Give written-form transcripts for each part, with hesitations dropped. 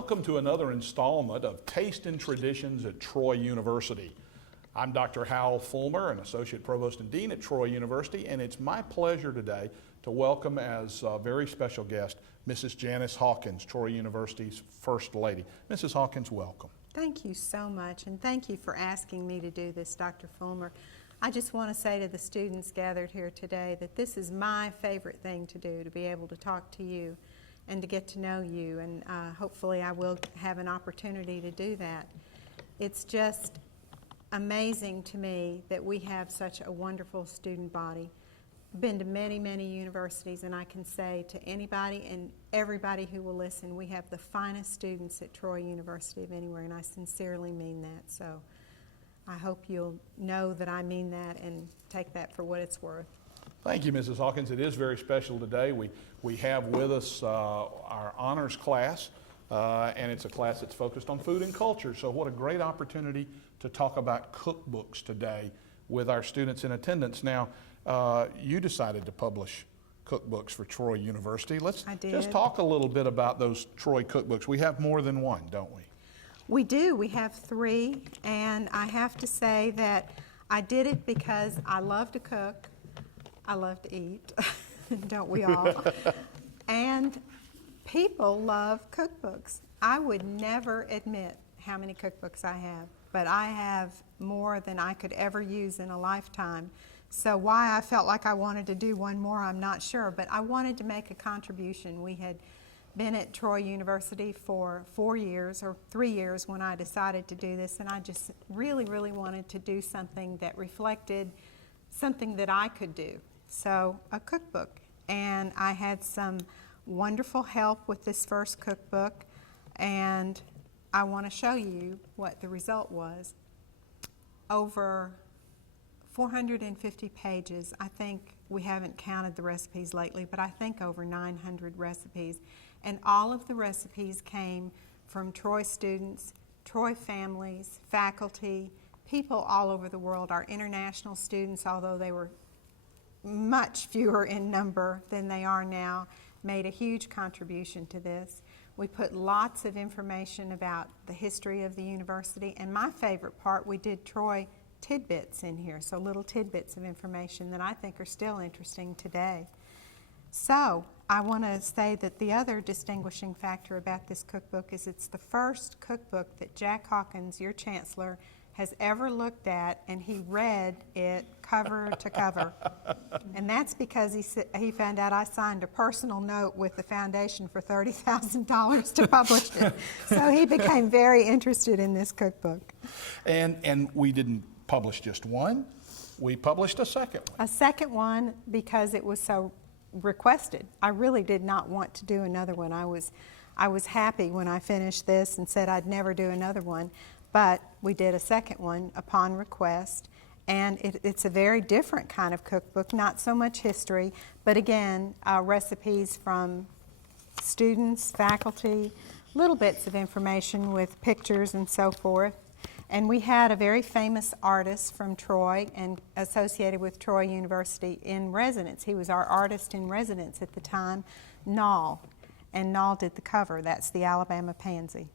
welcome to another installment of Taste and Traditions at Troy University. I'm Dr. Hal Fulmer, an Associate Provost and Dean at Troy University, and it's my pleasure today to welcome as a very special guest Mrs. Janice Hawkins, Troy University's First Lady. Mrs. Hawkins, welcome. Thank you so much, and thank you for asking me to do this, Dr. Fulmer. I just want to say to the students gathered here today that this is my favorite thing to do, to be able to talk to you and to get to know you, and hopefully I will have an opportunity to do that. It's just amazing to me that we have such a wonderful student body. I've been to many, many universities, and I can say to anybody and everybody who will listen, we have the finest students at Troy University of anywhere, and I sincerely mean that. So I hope you'll know that I mean that and take that for what it's worth. Thank you, Mrs. Hawkins. It is very special today. We have with us our honors class, and it's a class that's focused on food and culture. So what a great opportunity to talk about cookbooks today with our students in attendance. Now, you decided to publish cookbooks for Troy University. Let's just talk a little bit about those Troy cookbooks. We have more than one, don't we? We do. We have 3, and I have to say that I did it because I love to cook. I love to eat, don't we all? And people love cookbooks. I would never admit how many cookbooks I have, but I have more than I could ever use in a lifetime. So why I felt like I wanted to do one more, I'm not sure, but I wanted to make a contribution. We had been at Troy University for 4 years or 3 years when I decided to do this, and I just really, really wanted to do something that reflected something that I could do. So a cookbook, and I had some wonderful help with this first cookbook, and I want to show you what the result was. Over 450 pages. I think we haven't counted the recipes lately, but I think over 900 recipes. And all of the recipes came from Troy students, Troy families, faculty, people all over the world. Our international students, although they were much fewer in number than they are now, made a huge contribution to this. We put lots of information about the history of the university, and my favorite part, we did Troy tidbits in here, so little tidbits of information that I think are still interesting today. So I want to say that the other distinguishing factor about this cookbook is it's the first cookbook that Jack Hawkins, your chancellor, has ever looked at, and he read it cover to cover. And that's because he found out I signed a personal note with the foundation for $30,000 to publish it. So he became very interested in this cookbook. And we didn't publish just one, we published a second one. A second one because it was so requested. I really did not want to do another one. I was happy when I finished this and said I'd never do another one, but we did a second one upon request, and it's a very different kind of cookbook, not so much history, but again, recipes from students, faculty, little bits of information with pictures and so forth. And we had a very famous artist from Troy and associated with Troy University in residence. He was our artist in residence at the time, Nall. And Nall did the cover. That's the Alabama Pansy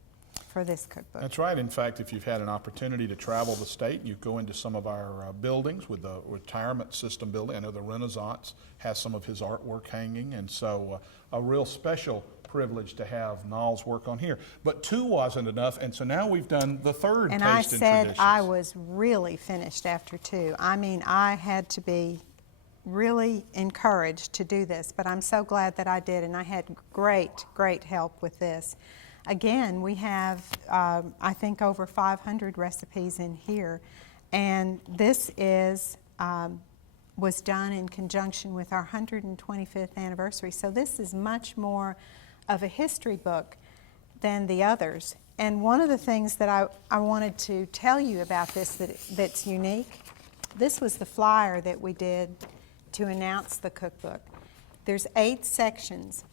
for this cookbook. That's right. In fact, if you've had an opportunity to travel the state, you go into some of our buildings with the retirement system building. I know the Renaissance has some of his artwork hanging, and so a real special privilege to have Nall's work on here. But 2 wasn't enough, and so now we've done the third and Taste and Traditions. I said I was really finished after 2. I mean, I had to be really encouraged to do this, but I'm so glad that I did, and I had great help with this. Again, we have, I think, over 500 recipes in here, and this was done in conjunction with our 125th anniversary, so this is much more of a history book than the others. And one of the things that I wanted to tell you about this that's unique, this was the flyer that we did to announce the cookbook. There's 8 sections.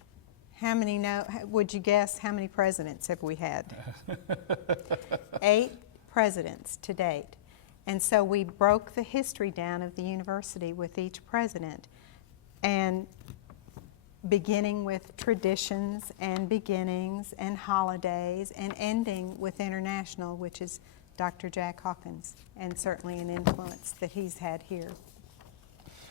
How many would you guess how many presidents have we had? 8 presidents to date. And so we broke the history down of the university with each president. And beginning with traditions and beginnings and holidays and ending with international, which is Dr. Jack Hawkins, and certainly an influence that he's had here.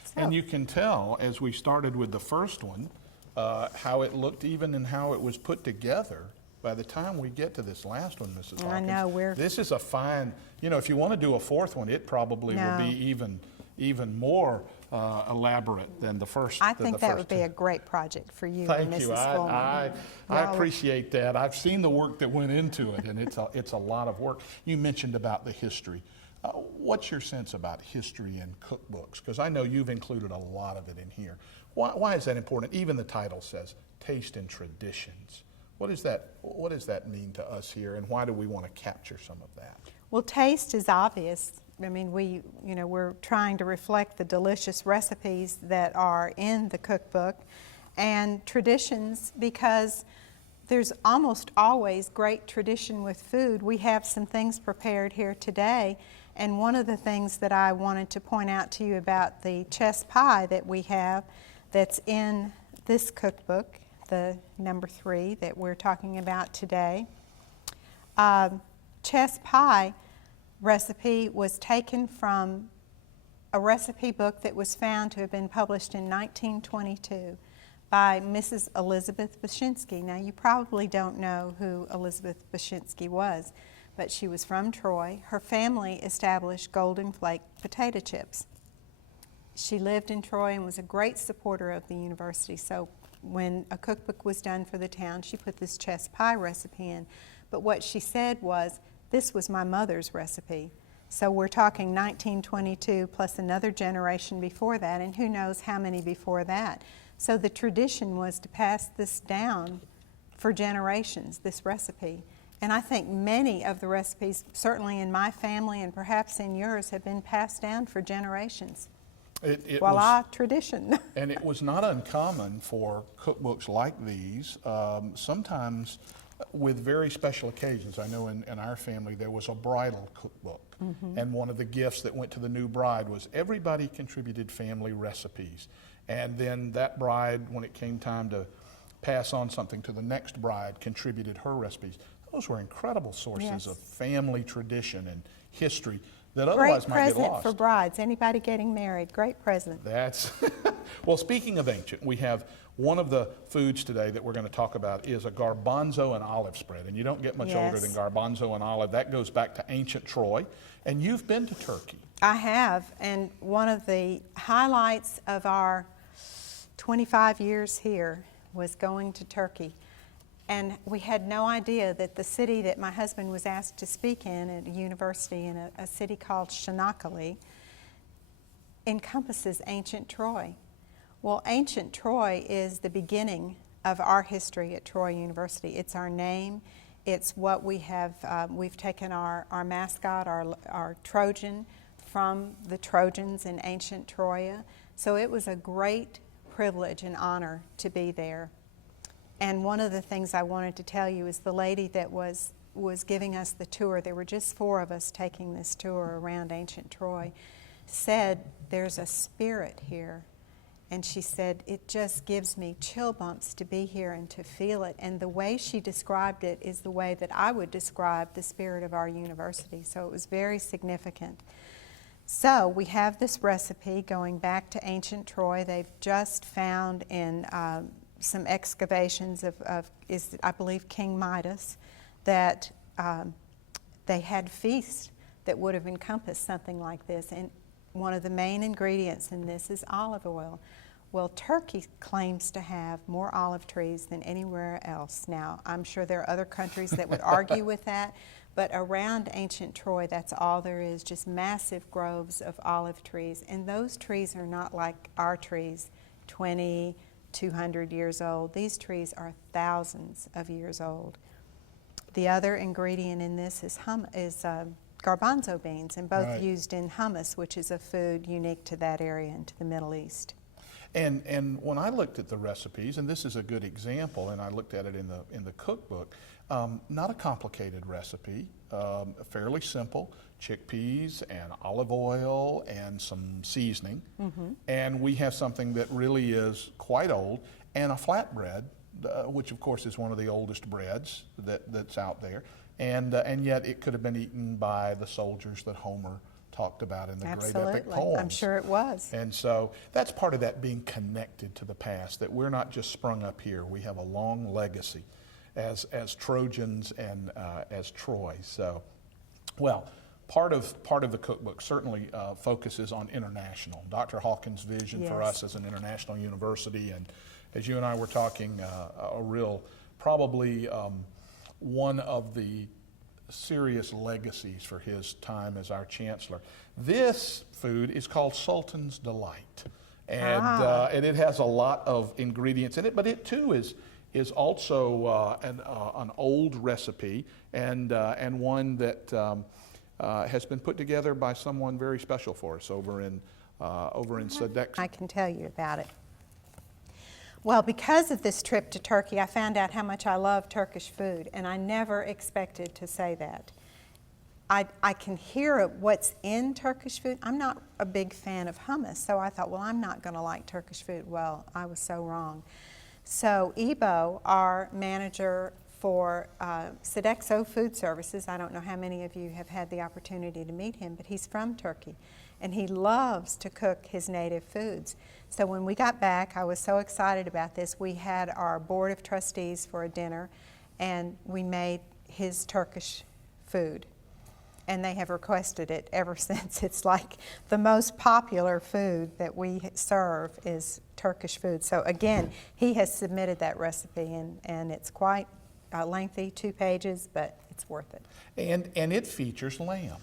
So, And you can tell, as we started with the first one, how it looked even and how it was put together. By the time we get to this last one, Mrs. Hawkins, I know, this is a fine, if you want to do a fourth one, it probably will be even more elaborate than the first. I think that would be a great project for you and Thank you. Mrs. Fulmer. I appreciate that. I've seen the work that went into it, and it's a lot of work. You mentioned about the history. What's your sense about history in cookbooks? Because I know you've included a lot of it in here. Why is that important? Even the title says Taste and Traditions. What does that mean to us here, and why do we want to capture some of that? Well, taste is obvious. I mean, we're trying to reflect the delicious recipes that are in the cookbook, and traditions, because there's almost always great tradition with food. We have some things prepared here today, and one of the things that I wanted to point out to you about the chess pie that we have that's in this cookbook, the number 3 that we're talking about today. Chess pie recipe was taken from a recipe book that was found to have been published in 1922 by Mrs. Elizabeth Bashinsky. Now, you probably don't know who Elizabeth Bashinsky was, but she was from Troy. Her family established Golden Flake potato chips. She lived in Troy and was a great supporter of the university, so when a cookbook was done for the town, she put this chess pie recipe in. But what she said was, this was my mother's recipe. So we're talking 1922 plus another generation before that, and who knows how many before that. So the tradition was to pass this down for generations, this recipe. And I think many of the recipes, certainly in my family and perhaps in yours, have been passed down for generations. Voila, tradition. And it was not uncommon for cookbooks like these, sometimes with very special occasions. I know in our family there was a bridal cookbook, and one of the gifts that went to the new bride was everybody contributed family recipes. And then that bride, when it came time to pass on something to the next bride, contributed her recipes. Those were incredible sources of family tradition and history that otherwise might get lost. Great present for brides. Anybody getting married, great present. That's well, speaking of ancient, we have one of the foods today that we're going to talk about is a garbanzo and olive spread. And you don't get much older than garbanzo and olive. That goes back to ancient Troy. And you've been to Turkey. I have. And one of the highlights of our 25 years here was going to Turkey. And we had no idea that the city that my husband was asked to speak in at a university in a city called Çanakkale encompasses ancient Troy. Well, ancient Troy is the beginning of our history at Troy University. It's our name. It's what we have. We've taken our mascot, our Trojan, from the Trojans in ancient Troya. So it was a great privilege and honor to be there. And one of the things I wanted to tell you is the lady that was giving us the tour, there were just 4 of us taking this tour around ancient Troy, said, there's a spirit here. And she said, it just gives me chill bumps to be here and to feel it. And the way she described it is the way that I would describe the spirit of our university. So it was very significant. So we have this recipe going back to ancient Troy. They've just found in some excavations of I believe, King Midas, that they had feasts that would have encompassed something like this. And one of the main ingredients in this is olive oil. Well, Turkey claims to have more olive trees than anywhere else. Now, I'm sure there are other countries that would argue with that, but around ancient Troy, that's all there is, just massive groves of olive trees. And those trees are not like our trees, 20, 200 years old. These trees are thousands of years old. The other ingredient in this is garbanzo beans, and both used in hummus, which is a food unique to that area and to the Middle East. And when I looked at the recipes, and this is a good example, and I looked at it in the cookbook, not a complicated recipe, fairly simple, chickpeas and olive oil and some seasoning. And we have something that really is quite old and a flatbread, which of course is one of the oldest breads that's out there, and yet it could have been eaten by the soldiers that Homer talked about in the great epic poems. I'm sure it was. And so that's part of that, being connected to the past, that we're not just sprung up here. We have a long legacy as Trojans and as Troy. So, well, part of the cookbook certainly focuses on international. Dr. Hawkins' vision for us as an international university, and as you and I were talking, a real, probably one of the serious legacies for his time as our chancellor. This food is called Sultan's Delight, and it has a lot of ingredients in it, but it too is also an old recipe, and one that has been put together by someone very special for us over in Sedek. I can tell you about it. Well, because of this trip to Turkey, I found out how much I love Turkish food, and I never expected to say that. I can hear what's in Turkish food. I'm not a big fan of hummus, so I thought, well, I'm not going to like Turkish food. Well, I was so wrong. So Ibo, our manager for Sodexo Food Services, I don't know how many of you have had the opportunity to meet him, but he's from Turkey, and he loves to cook his native foods. So when we got back, I was so excited about this. We had our board of trustees for a dinner, and we made his Turkish food. And they have requested it ever since. It's like the most popular food that we serve is Turkish food. So again, he has submitted that recipe, and it's quite lengthy, 2 pages, but it's worth it. And it features lamb.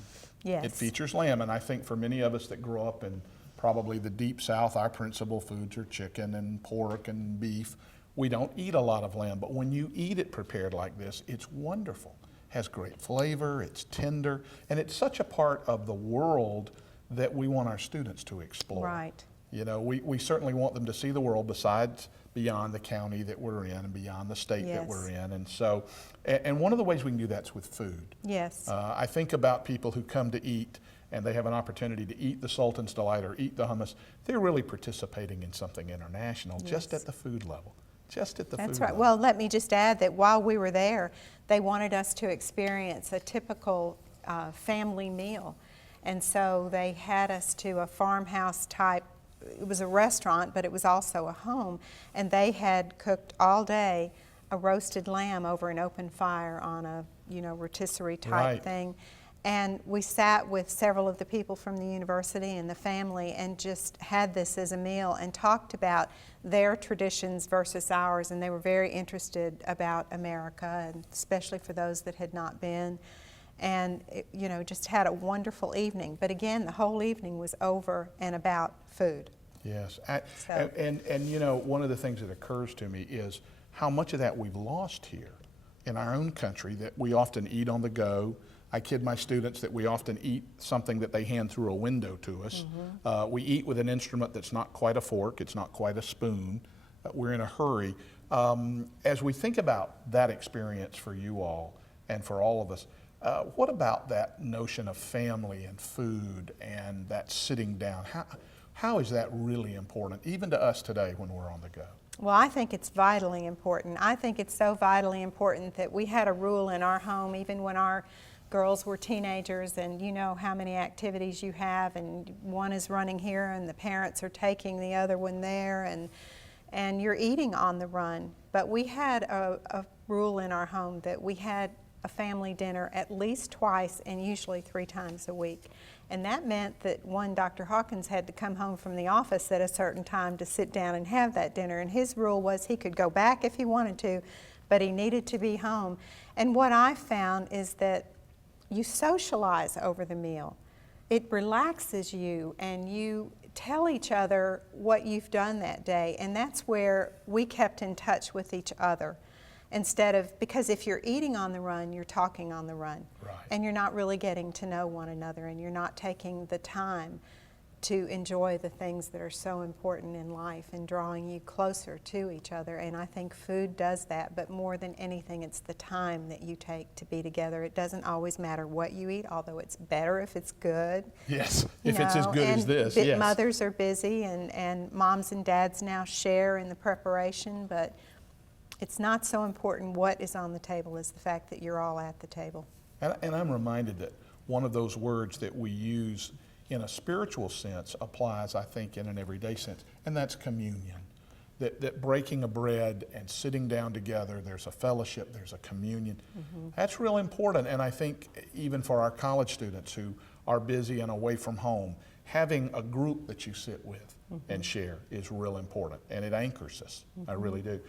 Yes. It features lamb, and I think for many of us that grow up in probably the deep south, our principal foods are chicken and pork and beef. We don't eat a lot of lamb, but when you eat it prepared like this, it's wonderful. Has great flavor, it's tender, and it's such a part of the world that we want our students to explore. Right. You know, we certainly want them to see the world besides beyond the county that we're in and beyond the state that we're in. And so, and one of the ways we can do that's with food. Yes. I think about people who come to eat and they have an opportunity to eat the Sultan's Delight or eat the hummus. They're really participating in something international, just at the food level. Just at the food level. That's right. Well, let me just add that while we were there, they wanted us to experience a typical family meal. And so they had us to a farmhouse type. It was a restaurant, but it was also a home. And they had cooked all day a roasted lamb over an open fire on a, rotisserie type thing. And we sat with several of the people from the university and the family and just had this as a meal and talked about their traditions versus ours. And they were very interested about America, and especially for those that had not been. And, just had a wonderful evening. But again, the whole evening was over and about food. Yes. And one of the things that occurs to me is how much of that we've lost here in our own country, that we often eat on the go. I kid my students that we often eat something that they hand through a window to us. Mm-hmm. We eat with an instrument that's not quite a fork, it's not quite a spoon. We're in a hurry. As we think about that experience for you all and for all of us, what about that notion of family and food and that sitting down? How is that really important, even to us today when we're on the go? Well, I think it's vitally important. I think it's so vitally important that we had a rule in our home, even when our girls were teenagers, and you know how many activities you have, and one is running here and the parents are taking the other one there, and you're eating on the run. But we had a rule in our home that we had a family dinner at least twice and usually 3 times a week. And that meant that Dr. Hawkins had to come home from the office at a certain time to sit down and have that dinner. And his rule was he could go back if he wanted to, but he needed to be home. And what I found is that you socialize over the meal. It relaxes you, and you tell each other what you've done that day. And that's where we kept in touch with each other. Because if you're eating on the run, you're talking on the run. Right. And you're not really getting to know one another, and you're not taking the time to enjoy the things that are so important in life and drawing you closer to each other. And I think food does that, but more than anything, it's the time that you take to be together. It doesn't always matter what you eat, although it's better if it's good. Yes, if it's as good as this, And yes. mothers are busy, and moms and dads now share in the preparation, but it's not so important what is on the table as the fact that you're all at the table. And I'm reminded that one of those words that we use in a spiritual sense applies, I think, in an everyday sense, and that's communion. That breaking of bread and sitting down together, there's a fellowship, there's a communion. Mm-hmm. That's real important, and I think even for our college students who are busy and away from home, having a group that you sit with mm-hmm. and share is real important, and it anchors us. Mm-hmm. I really do.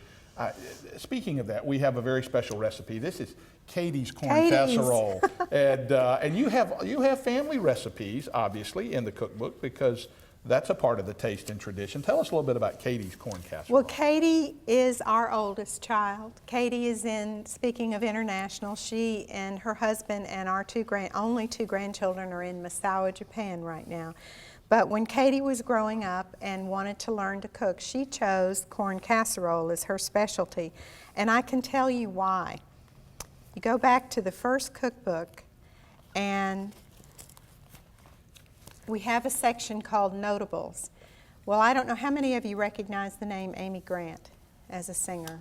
Speaking of that, we have a very special recipe. This is Katie's corn casserole, and you have family recipes, obviously, in the cookbook because that's a part of the taste and tradition. Tell us a little bit about Katie's corn casserole. Well, Katie is our oldest child. Katie is speaking of international, she and her husband and our only two grandchildren are in Misawa, Japan right now. But when Katie was growing up and wanted to learn to cook, she chose corn casserole as her specialty. And I can tell you why. You go back to the first cookbook, and we have a section called Notables. Well, I don't know how many of you recognize the name Amy Grant as a singer.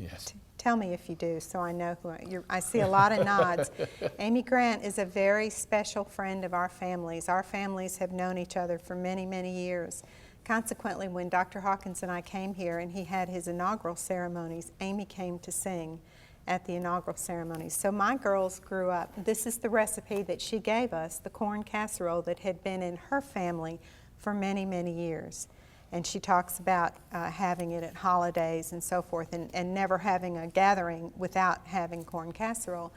Yes. Tell me if you do, so I know who I see a lot of nods. Amy Grant is a very special friend of our families. Our families have known each other for many, many years. Consequently, when Dr. Hawkins and I came here and he had his inaugural ceremonies, Amy came to sing at the inaugural ceremonies. So my girls grew up. This is the recipe that she gave us, the corn casserole that had been in her family for many, many years. And she talks about having it at holidays and so forth, and never having a gathering without having corn casserole.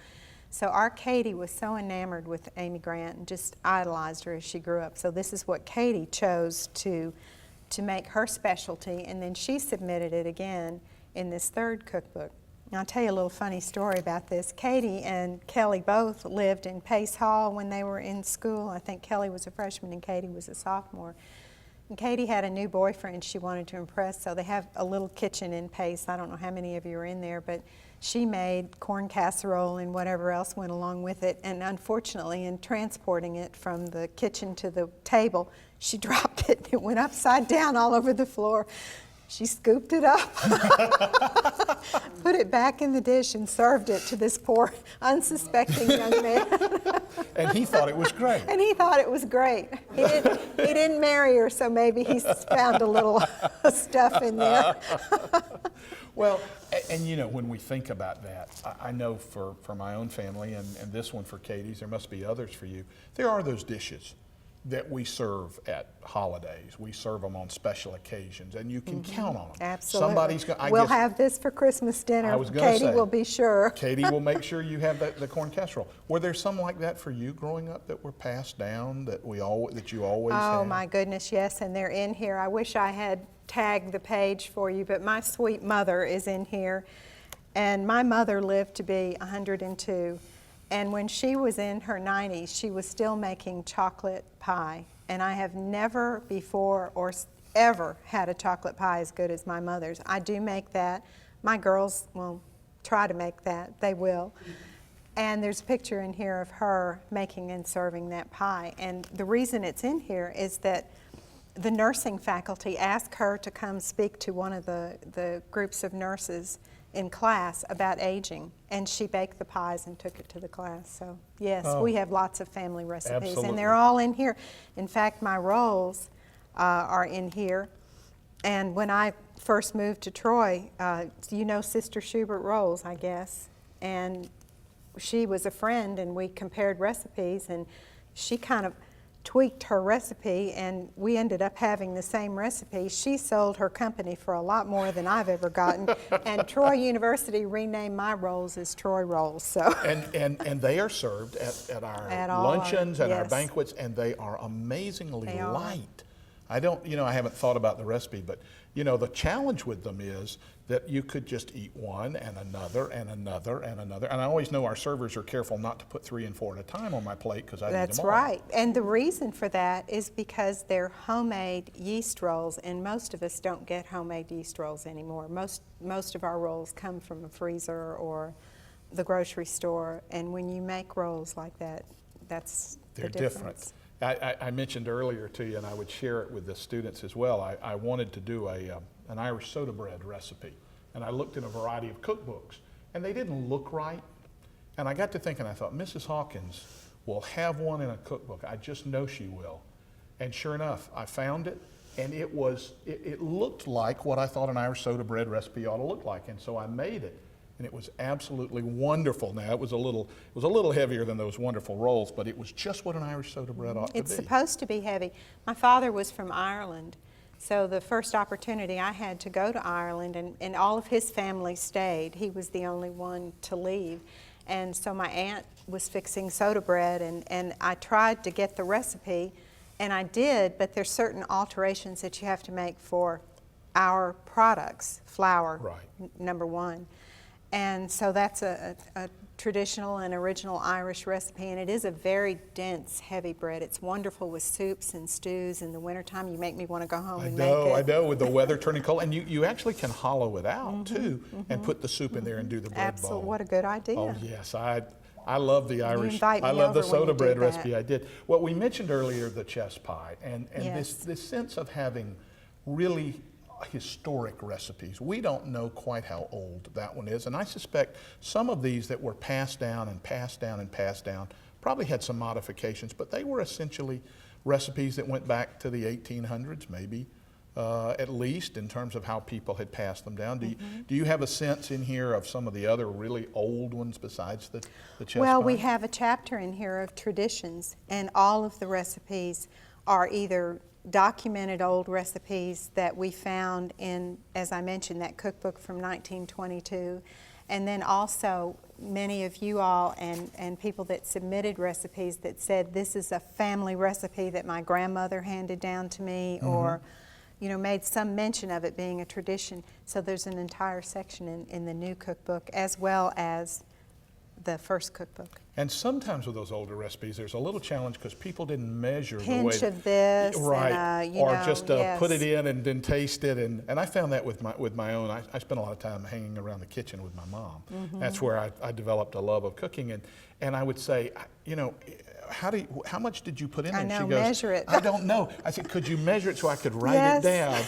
So our Katie was so enamored with Amy Grant and just idolized her as she grew up. So this is what Katie chose to make her specialty, and then she submitted it again in this third cookbook. And I'll tell you a little funny story about this. Katie and Kelly both lived in Pace Hall when they were in school. I think Kelly was a freshman and Katie was a sophomore. And Katie had a new boyfriend she wanted to impress, so they have a little kitchen in Pace. I don't know how many of you are in there, but she made corn casserole and whatever else went along with it. And unfortunately, in transporting it from the kitchen to the table, she dropped it. It went upside down all over the floor. She scooped it up, put it back in the dish, and served it to this poor, unsuspecting young man. And he thought it was great. And he thought it was great. He didn't marry her, so maybe he found a little stuff in there. Well, and you know, when we think about that, I know for my own family, and this one for Katie's, there must be others for you, there are those dishes that we serve at holidays. We serve them on special occasions, and you can count on them. Absolutely. We'll have this for Christmas dinner. I was going to say, Katie will be sure. Katie will make sure you have the corn casserole. Were there some like that for you growing up that were passed down that you always had? Oh my goodness, yes, and they're in here. I wish I had tagged the page for you, but my sweet mother is in here, and my mother lived to be 102. And when she was in her 90s, she was still making chocolate pie. And I have never before or ever had a chocolate pie as good as my mother's. I do make that. My girls will try to make that. They will. And there's a picture in here of her making and serving that pie. And the reason it's in here is that the nursing faculty asked her to come speak to one of the groups of nurses in class about aging, and she baked the pies and took it to the class. So yes, we have lots of family recipes. Absolutely. And they're all in here. In fact, my rolls are in here. And when I first moved to Troy, you know Sister Schubert Rolls, I guess, and she was a friend, and we compared recipes, and she kind of tweaked her recipe, and we ended up having the same recipe. She sold her company for a lot more than I've ever gotten, and Troy University renamed my rolls as Troy Rolls. So and they are served at our luncheons and our yes. banquets, and they are amazingly light. I don't, I haven't thought about the recipe, but the challenge with them is that you could just eat one and another and another and another. And I always know our servers are careful not to put 3 and 4 at a time on my plate because I eat them all. That's right. And the reason for that is because they're homemade yeast rolls, and most of us don't get homemade yeast rolls anymore. Most of our rolls come from a freezer or the grocery store, and when you make rolls like that, that's They're the difference. different. I mentioned earlier to you, and I would share it with the students as well, I wanted to do an Irish soda bread recipe. And I looked in a variety of cookbooks, and they didn't look right. And I got to thinking, I thought, Mrs. Hawkins will have one in a cookbook. I just know she will. And sure enough, I found it, and it looked like what I thought an Irish soda bread recipe ought to look like. And so I made it, and it was absolutely wonderful. Now, it was a little heavier than those wonderful rolls, but it was just what an Irish soda bread ought to be. It's supposed to be heavy. My father was from Ireland, so the first opportunity I had to go to Ireland, and all of his family stayed. He was the only one to leave. And so my aunt was fixing soda bread, and I tried to get the recipe, and I did, but there's certain alterations that you have to make for our products, flour, Right. Number one. And so that's a traditional and original Irish recipe, and it is a very dense, heavy bread. It's wonderful with soups and stews in the wintertime. You make me want to go home and make it. I know, with the weather turning cold. And you actually can hollow it out, too, and put the soup in there and do the bread Absolutely, bowl. what a good idea. Oh, yes, I love the Irish, invite me I love the over when soda you do bread that. recipe. I did. Well, we mentioned earlier the chess pie, and Yes. this sense of having really historic recipes. We don't know quite how old that one is, and I suspect some of these that were passed down and passed down and passed down probably had some modifications, but they were essentially recipes that went back to the 1800s, maybe, at least in terms of how people had passed them down. Do you have a sense in here of some of the other really old ones besides the chess Well, pie? we have a chapter in here of traditions, and all of the recipes are either documented old recipes that we found in, as I mentioned, that cookbook from 1922, and then also many of you all and people that submitted recipes that said this is a family recipe that my grandmother handed down to me, or made some mention of it being a tradition. So there's an entire section in the new cookbook as well as the first cookbook. And sometimes with those older recipes, there's a little challenge because people didn't measure the way. Pinch of this, right? and, Or just yes. put it in and then taste it, and I found that with my own. I spent a lot of time hanging around the kitchen with my mom. That's where I developed a love of cooking, and I would say, how much did you put in there? I know, She goes, measure it. I don't know. I said, could you measure it so I could write it down?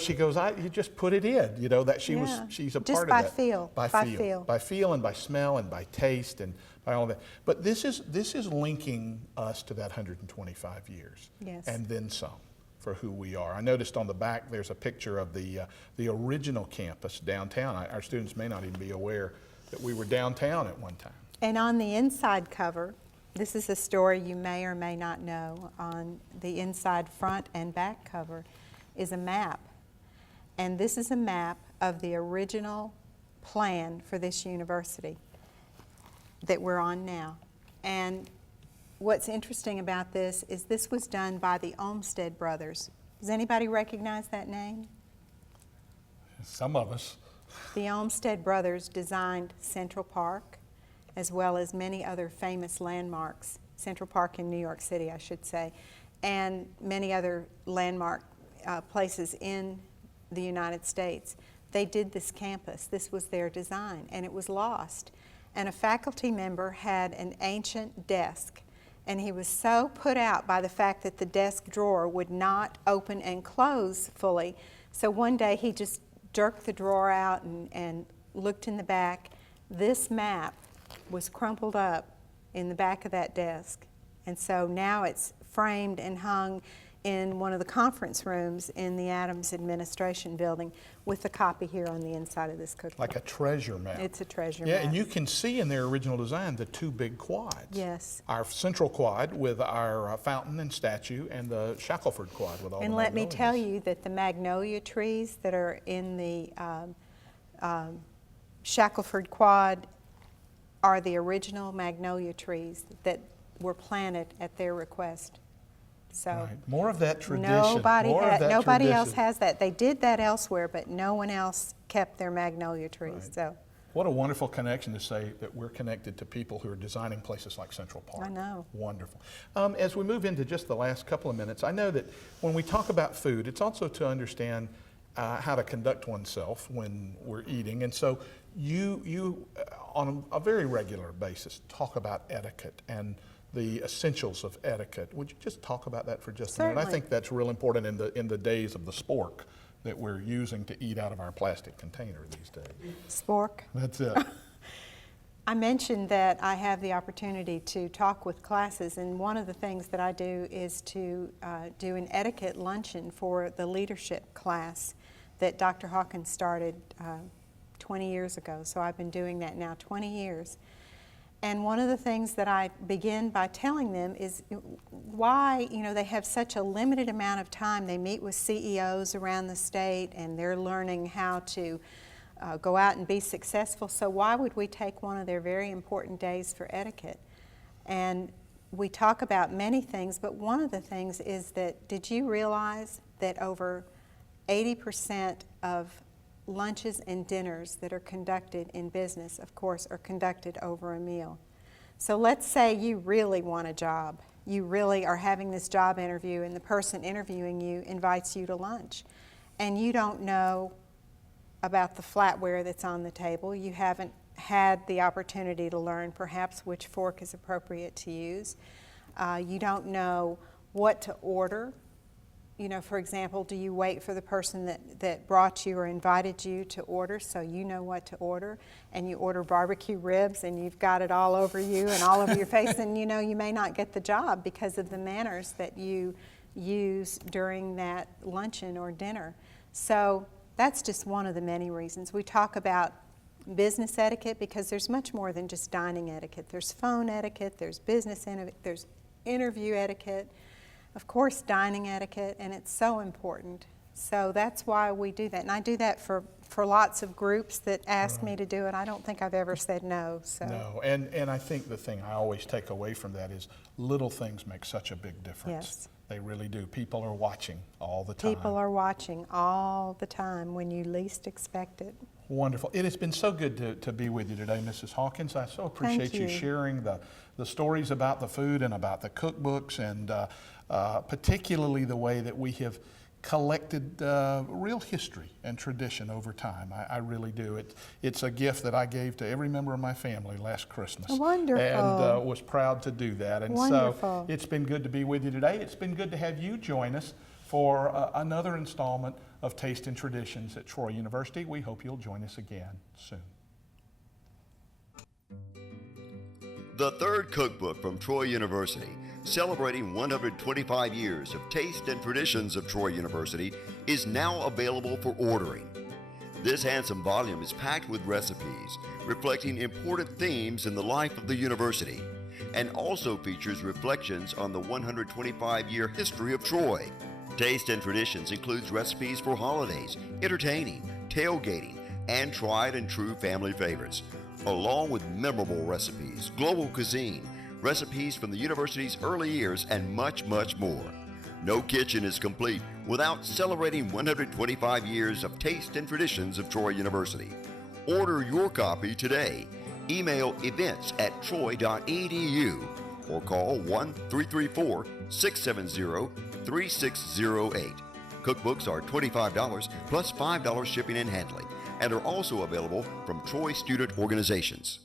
She goes, you just put it in. That she's a Just part of by that. feel. By feel and by smell and by taste and by all that. But this is linking us to that 125 years. Yes. And then some for who we are. I noticed on the back there's a picture of the original campus downtown. Our students may not even be aware that we were downtown at one time. And on the inside cover, this is a story you may or may not know. On the inside front and back cover is a map. And this is a map of the original plan for this university that we're on now. And what's interesting about this is this was done by the Olmsted brothers. Does anybody recognize that name? Some of us. The Olmsted brothers designed Central Park, as well as many other famous landmarks, Central Park in New York City, I should say, and many other landmark places in the United States. They did this campus. This was their design, and it was lost. And a faculty member had an ancient desk, and he was so put out by the fact that the desk drawer would not open and close fully. So one day he just jerked the drawer out and looked in the back. This map was crumpled up in the back of that desk. And so now it's framed and hung in one of the conference rooms in the Adams Administration Building with a copy here on the inside of this cookbook. Like a treasure map. It's a treasure map. Yeah, and you can see in their original design the two big quads. Yes. Our central quad with our fountain and statue, and the Shackelford quad with all And the let me magnolias. tell you that the magnolia trees that are in the Shackelford quad are the original magnolia trees that were planted at their request. So Right. More of that tradition. nobody More of that nobody else tradition. has that. They did that elsewhere, but no one else kept their magnolia trees. Right. So What a wonderful connection to say that we're connected to people who are designing places like Central Park. I know. Wonderful. As we move into just the last couple of minutes, I know that when we talk about food, it's also to understand how to conduct oneself when we're eating. And so you on a very regular basis, talk about etiquette and the essentials of etiquette. Would you just talk about that for just a minute? I Certainly. think that's real important in the days of the spork that we're using to eat out of our plastic container these days. spork. That's it. I mentioned that I have the opportunity to talk with classes, and one of the things that I do is to do an etiquette luncheon for the leadership class that Dr. Hawkins started 20 years ago. So I've been doing that now 20 years. And one of the things that I begin by telling them is why, they have such a limited amount of time. They meet with CEOs around the state and they're learning how to go out and be successful. So why would we take one of their very important days for etiquette? And we talk about many things, but one of the things is that, did you realize that over 80% of lunches and dinners that are conducted in business, of course, are conducted over a meal? So let's say you really want a job. You really are having this job interview and the person interviewing you invites you to lunch. And you don't know about the flatware that's on the table. You haven't had the opportunity to learn perhaps which fork is appropriate to use. You don't know what to order. For example, do you wait for the person that brought you or invited you to order so you know what to order, and you order barbecue ribs and you've got it all over you and all over your face, and you may not get the job because of the manners that you use during that luncheon or dinner. So that's just one of the many reasons. We talk about business etiquette because there's much more than just dining etiquette. There's phone etiquette, there's business etiquette, there's interview etiquette, of course, dining etiquette, and it's so important. So that's why we do that. And I do that for lots of groups that ask me to do it. I don't think I've ever said no. So. No, and I think the thing I always take away from that is little things make such a big difference. Yes. They really do. People are watching all the time. People are watching all the time when you least expect it. Wonderful. It has been so good to be with you today, Mrs. Hawkins. I so appreciate you sharing the stories about the food and about the cookbooks, and particularly the way that we have collected real history and tradition over time. I really do. It's a gift that I gave to every member of my family last Christmas. Wonderful. And was proud to do that. And Wonderful. so it's been good to be with you today. It's been good to have you join us for another installment of Taste and Traditions at Troy University. We hope you'll join us again soon. The third cookbook from Troy University, celebrating 125 years of taste and traditions of Troy University, is now available for ordering. This handsome volume is packed with recipes reflecting important themes in the life of the university, and also features reflections on the 125-year history of Troy. Taste and Traditions includes recipes for holidays, entertaining, tailgating, and tried and true family favorites, along with memorable recipes, global cuisine, recipes from the university's early years, and much, much more. No kitchen is complete without celebrating 125 years of taste and traditions of Troy University. Order your copy today. Email events@troy.edu or call 1-334-670-3608. Cookbooks are $25 plus $5 shipping and handling, and are also available from Troy student organizations.